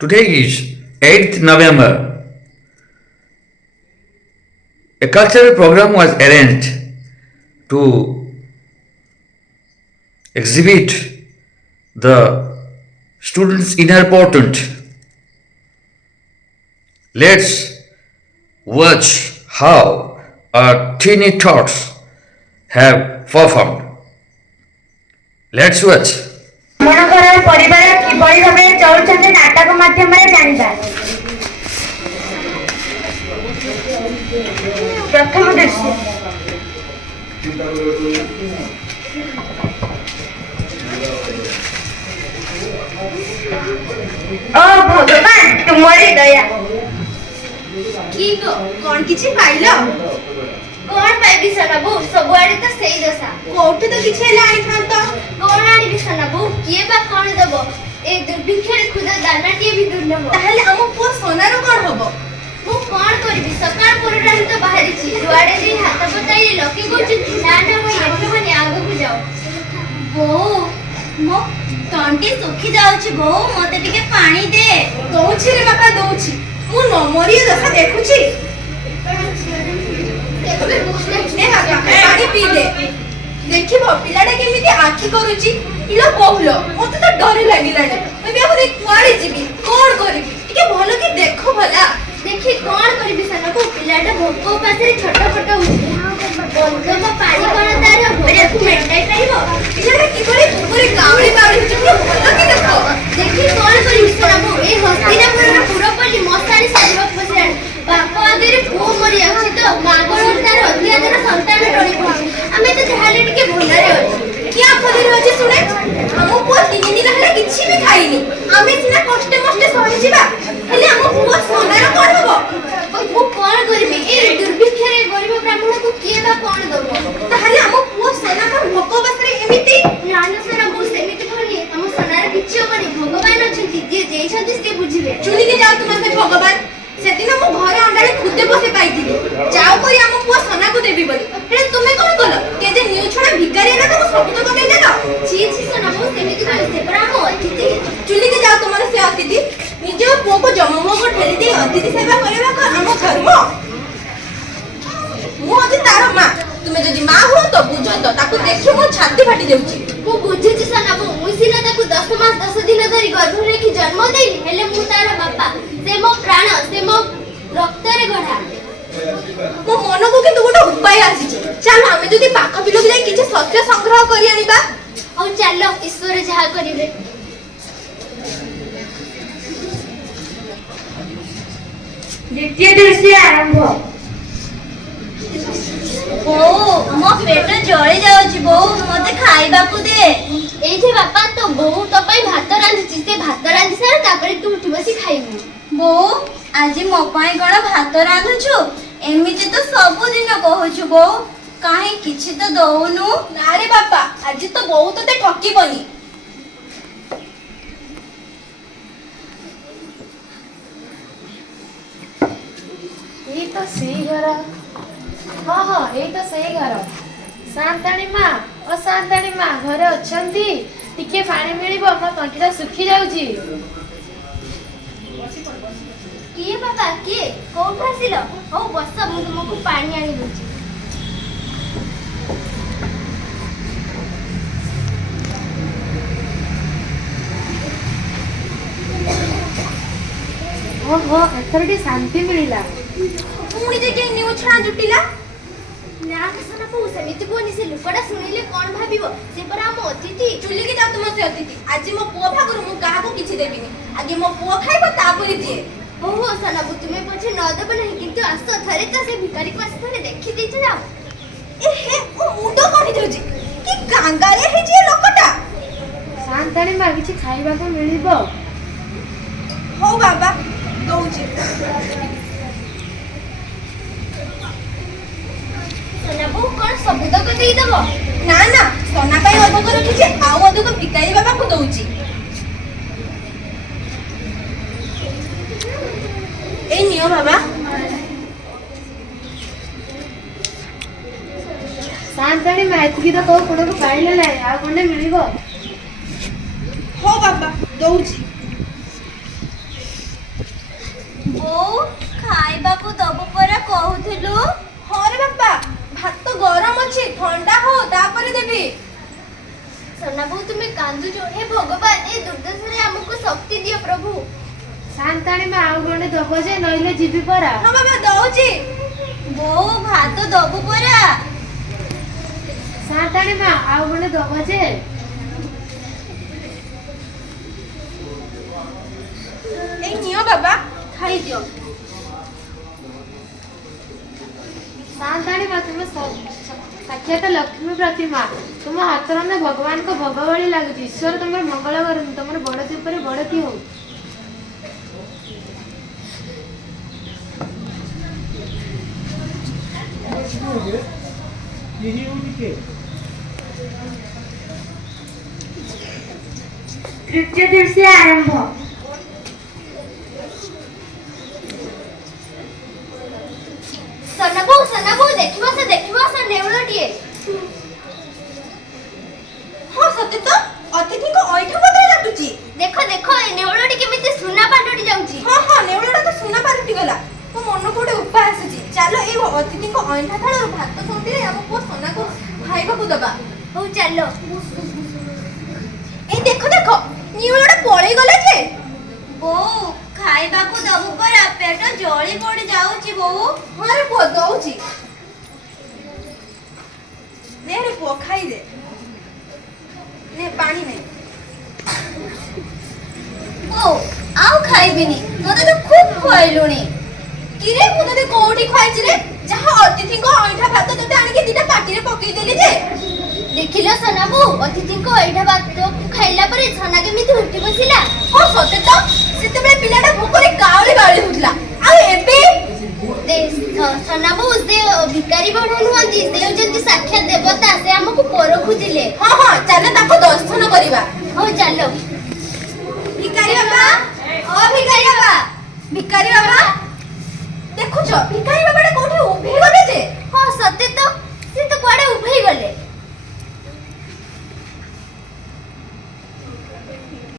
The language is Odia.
Today is 8th November. A cultural program was arranged to exhibit the students' inner portent. Let's watch how our teeny thoughts have performed. Let's watch. ଆପଣଙ୍କର ପରିବାର କିଭଳି ଭାବେ ଚଳୁଛନ୍ତି ନାଟକ ମାଧ୍ୟମରେ ଜାଣିବା। ପ୍ରଥମ ଦୃଶ୍ୟ। ଓ ଭଗବାନ ତୁମରି ଦୟା। କି କଣ କିଛି ପାଇଲ? କଣ ପାଇବି ସନାବୁ, ସବୁଆଡେ ତ ସେଇ ଦଶା। କୋଉଠୁ ତ କିଛି ହେଲେ ଆଣିଥାନ୍ତ। କଣ ଆଣିବି ସନାବୁ, କିଏ ବା କଣ ଦବ? ଏ ଦୁର୍ଭିକ୍ଷରେ ଖୁଦ ଦାନାଟିଏ ବି ଦୁର୍ଲଭ। ତାହେଲେ ଆମ ପୁଅ ସୋନାର କଣ ହବ? ମୁଁ କଣ କରିବି, ସକାଳ ପରଠାରୁ ତ ବାହାରିଛି। ଯୁଆଡେ ଯାଇ ହାତ ପତାଇଲେ ଲୋକେ କହୁଛନ୍ତି ନା ନା ଭାଇ ଏଠବନି, ଆଗକୁ ଯାଅ। ବୋଉ ମୋ ତଣ୍ଟି ଶୁଖି ଯାଉଛି, ବୋଉ ମତେ ଟିକେ ପାଣି ଦେ। ଦଉଛି ରେ ବାପା ଦଉଛି, ମୁଁ ନ ମରିଆ ଦଶା ଦେଖୁଛି। ପାଣି ପିଇଦେ। ଦେଖିବ ପିଲାଟା କେମିତି ଆଖି କରୁଛି। ଇଲୋ ବହୁଲ, ମତେ ତ ଡର ଲାଗିଲାଣି। ଏବେ ଆଉ କୁଆଡେ ଯିବି, କଣ କରିବି, ଟିକେ ଭଲ କି ଦେଖ ଭଲା। ଦେଖି କଣ କରିବି ସନାକୁ, ପିଲାଟା ଭୋକ ଉପାସରେ ଛଟପଟ ହଉଛି। ବନ୍ଧୁକ ପାଣି କଣ ତାର ଭୋକକୁ ମେଣ୍ଟାଇ ପାରିବ? ପିଲାଟା କିଭଳି ଉପରେ କାଉଳି ବାଉଳି ହଉଛି, ଟିକେ ଭଲ କି ଦେଖ। ଦେଖି କଣ କରିବି ସନାକୁ, ଏ ହସ୍ତିନାପୁରର ପୁରପଲ୍ଲୀ ମଶାଣି ସାଜିବାକୁ ବସିଲାଣି। ବାପ ଆଗରେ ପୁଅ ମରି ଯାଉଛି ତ, ମା କୋଳରେ ତାର ଅତ୍ୟାଚାର ସନ୍ତାନ ଟଳି ପଡୁଛି। ଆମେ ତ ଯାହାହେଲେ ଟିକେ ଭଲରେ ଅଛୁ। କି ଆଫଦରେ ଅଛି ଶୁଣେ, ଆମ ପୁଅ 3 ଦିନ ହେଲା କିଛି ବି ଖାଇନି। ଆମେ ସିନା କଷ୍ଟେ ମଷ୍ଟେ ସହିଯିବା, ହେଲେ ଆମ ପୁଅ ସୋନାର କଣ ହବ? ମୁଁ କଣ କରିବି, ଏ ଦୁର୍ଭିକ୍ଷରେ ଗରିବ ବ୍ରାହ୍ମଣକୁ କିଏ ବା କଣ ଦବ? ତାହେଲେ ଆମ ପୁଅ ସୋନା କଣ ଭୋକ ଅବସ୍ଥାରେ ଏମିତି? ନା ନା ସନାବୁ, ସେମିତି ଭଳି ଆମ ସୋନାର କିଛି ହବନି। ଭଗବାନ ଅଛନ୍ତି, ଯିଏ ଦେଇଛନ୍ତି ସେ ବୁଝିବେ। ଚୁଲିକି ଯାଉ ତୁମ ସେ ଭଗବାନ। ସେଦିନ ମୁଁ ଘରେ ଅଣ୍ଡାରେ ଖୁଦେ ବସେ ପାଇଥିଲି, ଯାଉ କରି ଆମ ପୁଅ ସୋନାକୁ ଦେବି ବୋଲି। ହେଲେ ତୁମେ କଣ କଲ? କେ ଯେ ନିଉ ଛଡ଼ା ଭିକାରୀ ହେଲା ତମ ସବୁ ତ କମେଇଦେଲ। ଛି ଛି ସନାବୁ, ସେମିତି କଣ, ସେ ପରା ଆମ ଅତିଥି। ଚୁଲିକି ଯାଉ ତୁମର ସେ ଅତିଥି। ନିଜ ପୁଅକୁ ଜମମଗ ଠେଲି ଦେଇ ଅତିଥି ସେବା କରିବା କଣ ଆମ ଧର୍ମ? ମୁଁ ଅଛି ତାର ମା। ତୁମେ ଯଦି ମା ହୁଅନ୍ତ ବୁଝନ୍ତ, ତାକୁ ଦେଖି ମୋ ଛାତି ଫାଟି ଯାଉଛି। ମୁଁ ବୁଝୁଛି ସନାବୁ, ମୁଁ ସିନା ତାକୁ 10 ମାସ 10 ଦିନ ଧରି ଗର୍ଭରେ ରଖି ଜନ୍ମ ଦେଇନି, ହେଲେ ମୁଁ ତାର ବାପା। ସେ ମୋ ପ୍ରାଣ, ସେ ମୋ ରକ୍ତରେ ଗଢ଼ା। ମୋ ମନକୁ କିନ୍ତୁ ଗୋଟେ ଉପାୟ ଆସିଛି। ଚାଲ ଆମେ ଯଦି ପାଖ ବିଲକୁ ଯାଇ କିଛି ଶସ୍ୟ ସଂଗ୍ରହ କରି ଆଣିବା। ହଉ ଚାଲ, ଈଶ୍ୱର ଯାହା କରିବେ। ଦ୍ୱିତୀୟ ଦୃଶ୍ୟ ଆରମ୍ଭ। ବୋଉ ମୋ ପେଟ ଜଳି ଯାଉଛି, ବୋଉ ମତେ ଖାଇବାକୁ ଦେ। ଏଇଠି ବାପା, ତୋ ବୋଉ ତୋ ପାଇଁ ଭାତ ରାନ୍ଧିଛି। ସେ ଭାତ ରାନ୍ଧି ସାର, ତାପରେ ତୁ ଉଠି ବସି ଖାଇବୁ। ବୋଉ ଆଜି ମୋ ପାଇଁ କଣ ଭାତ ରାନ୍ଧୁଛୁ? ଏମିତି ତ ସବୁଦିନ କହୁଛୁ ବୋଉ, କାହିଁ କିଛି ତ ଦଉନୁ? ନାରେ ବାପା, ଆଜି ତ ବୋଉ ତତେ ଠକିବନି। ଏଇ ତ ସେଇ ଘର। ହଁ ହଁ, ଏଇ ତ ସେଇ ଘର। ସାନ୍ତାଣୀ ମା, ଓ ସାନ୍ତାଣୀ ମା ଘରେ ଅଛନ୍ତି? ଟିକେ ପାଣି ମିଳିବ, ମୋ ତଣ୍ଟିଟା ଶୁଖି ଯାଉଛି। କିଏ ବାପା, କିଏ? କୋଉଠୁ ଆସିଲ? ହଉ ବସ, ମୁଁ ତୁମକୁ ପାଣି ଆଣି ଦଉଛି। ଓହୋ, ଏଥର ଟିକେ ଶାନ୍ତି ମିଳିଲା। ପୁଣି ଯେ କିଏ ନିଉ ଛଣା ଜୁଟିଲା? ନା ସନାପୁ, ସେମିତି କୁହନି। ସେ ଲୋକଟା ଶୁଣିଲେ କଣ ଭାବିବ? ସେ ପରା ଆମ ଅତିଥି। ଚୁଲିକି ଯାଉ ତୁମ ସେ ଅତିଥି। ଆଜି ମୋ ପୁଅ ଭାଗରୁ ମୁଁ କାହାକୁ କିଛି ଦେବିନି। ଆଗେ ମୋ ପୁଅ ଖାଇବ, ତାପରେ ଯିଏ। ଓହୋ ସନାପୁ, ତୁମେ ପଛେ ନ ଦେବ ନାହିଁ, କିନ୍ତୁ ଆସ, ଥରେ ତ ସେ ଭିକାରୀକୁ ଆସି ଥରେ ଦେଖି ଦେଇଛ ଯାଅ। ଏ ହେ, ମୋ ମୁଣ୍ଡ କଣ ହେଇଯାଉଛି। କି ଗାଙ୍ଗାଳିଆ ହେଇଛି ଏ ଲୋକଟା। ସାନ୍ତାଣୀ ମା, କିଛି ଖାଇବାକୁ ମିଳିବ? ହଉ ବାବା, ଦଉଛି। ସନାପୁ, କଣ ସବୁତକ ଦେଇଦବ? ନା ନା, ସନା ପାଇଁ ଅଧିକ ରଖିଛି, ଆଉ ଅଧିକ ଭିକାରୀ ବାବାଙ୍କୁ ଦଉଛି। ଏଇ ନିଅ ବାବା। ସାନ୍ତାଣୀ ମା, ଏତିକି ତ କୋଉ କୁଳକୁ ପାଇଲେ ନାହିଁ, ଆଉ ଖଣ୍ଡେ ମିଳିବ? ହଉ ବାବା, ଦଉଛି। ଖାଇବାକୁ ଦବୁ ପରା କହୁଥିଲୁ। ହଁ ରେ ବାପା, ଭାତ ଗରମ ଅଛି, ଥଣ୍ଡା ହଉ ତାପରେ ଦେବି। ସନା ବୋଉ ତୁମେ କାନ୍ଦୁଛ। ହେ ଭଗବାନ, ଏ ଦୁର୍ଦ୍ଦଶାରେ ଆମକୁ ଶକ୍ତି ଦିଅ ପ୍ରଭୁ। ସାନ୍ତାଣୀ ମା ଆଉ ଗଣ୍ଡେ ଦବ ଯେ ନଇଲେ ଯିବି ପରା। ହଁ ବାବା ଦଉଛି। ବୋଉ ଭାତ ଦବୁ ପରା। ସାନ୍ତାଣୀ ମା ଆଉ ଗଣ୍ଡେ ଦବ ଯେ। এই নিও বাবা, খাই দিও। ସାନ୍ତାଣୀ ମା ତୁମେ ସାକ୍ଷାତ ଲକ୍ଷ୍ମୀ ପ୍ରତିମା। ତୁମ ହାତ ରନ୍ଧା ଭଗବାନଙ୍କ ଭୋଗ ଭଳି ଲାଗୁଛି। ଈଶ୍ୱର ତମର ମଙ୍ଗଳ କରନ୍ତୁ। ତମର ବଡ଼ ଯେପରି ବଡ଼ କି ହଉ। ତୃତୀୟ ଦୃଶ୍ୟ ଆରମ୍ଭ। ସନା ବୋଉ ଦେଖିବ ସେ ନେଉଳଟିଏ। ହଁ ସତେ ତ, ଅତିଥିଙ୍କ ଅଇଠା ପତ୍ର ଲାଗୁଛି। ଦେଖ ଏ ନେଉଳଟି କେମିତି ସୁନା ପାଲଟି ଯାଉଛି। ହଁ ନେଉଳଟା ତ ସୁନା ପାଲଟି ଗଲା। ମୋ ମନକୁ ଗୋଟେ ଉପାୟ ଆସିଛି। ଚାଲ ଏଇ ଅତିଥିଙ୍କ ଅଇଠା ଥାଳରୁ ଭାତ ସନ୍ତିରେ ଆମ ପୁଅ ସନାକୁ ଖାଇବାକୁ ଦବା। ହଉ ଚାଲ। এই দেখো নিউলটা পড়ে গলা যে। ବୋଉ ଖାଇବାକୁ ଦବୁ ପରା, ପେଟ ଜଳି ପଡି ଯାଉଛି ବୋଉ। ହଁ ରେ ପୁଅ ଦଉଛି। নে রে পুଅ ଖାଇ ଦେ। নে ପାଣି ନେ। ବୋଉ ଆଉ ଖାଇବିନି, ମତେ ତ ଖୁବ ଖୁଆଇଲୁଣି। কিরে ମୁଁ ତତେ କୋଉଠି ଖୁଆଇଛି ରେ? ଯାହା ଅତିଥିଙ୍କ ଅଇଠା ଭାତ ତତେ ଆଣିକି ଦିଟା ପାଟିରେ ପକେଇ ଦେଲି ଯେ। ଦେଖିଲ ସନା ବୋଉ, ଅତିଥିଙ୍କ ଏଇଟା ଭାତକୁ ଖାଇଲା ପରେ ସନା କେମିତି ଉଠି ବସିଲା। ହଁ ସତେ ତ, ସେତେବେଳେ ପିଲାଟା ଭୋକରେ ଗାଉଳି ହଉଥିଲା। ଆଉ ଏବେ ସନା ବୋଉ, ସେ ଭିକାରୀ ବଢା ନୁହନ୍ତି, ସେ ହେଉଛନ୍ତି ସାକ୍ଷାତ ଦେବତା। ସେ ଆମକୁ ପର ଖୋଜିଲେ। ହଁ ଚାଲ ତାକୁ ଦର୍ଶନ କରିବା। ହଉ ଚାଲ। ଭିକାରୀ ବାବା, ଅ ଭିକାରୀ ବାବା, ଭିକାରୀ ବାବା, ଦେଖୁଛ ଭିକାରୀ ବାବାଟା କୋଉଠି ଉଭେଇ ଗଲେ ଯେ। ହଁ ସତେ ତ, ସେ ତ କୁଆଡେ ଉଭେଇ ଗଲେ।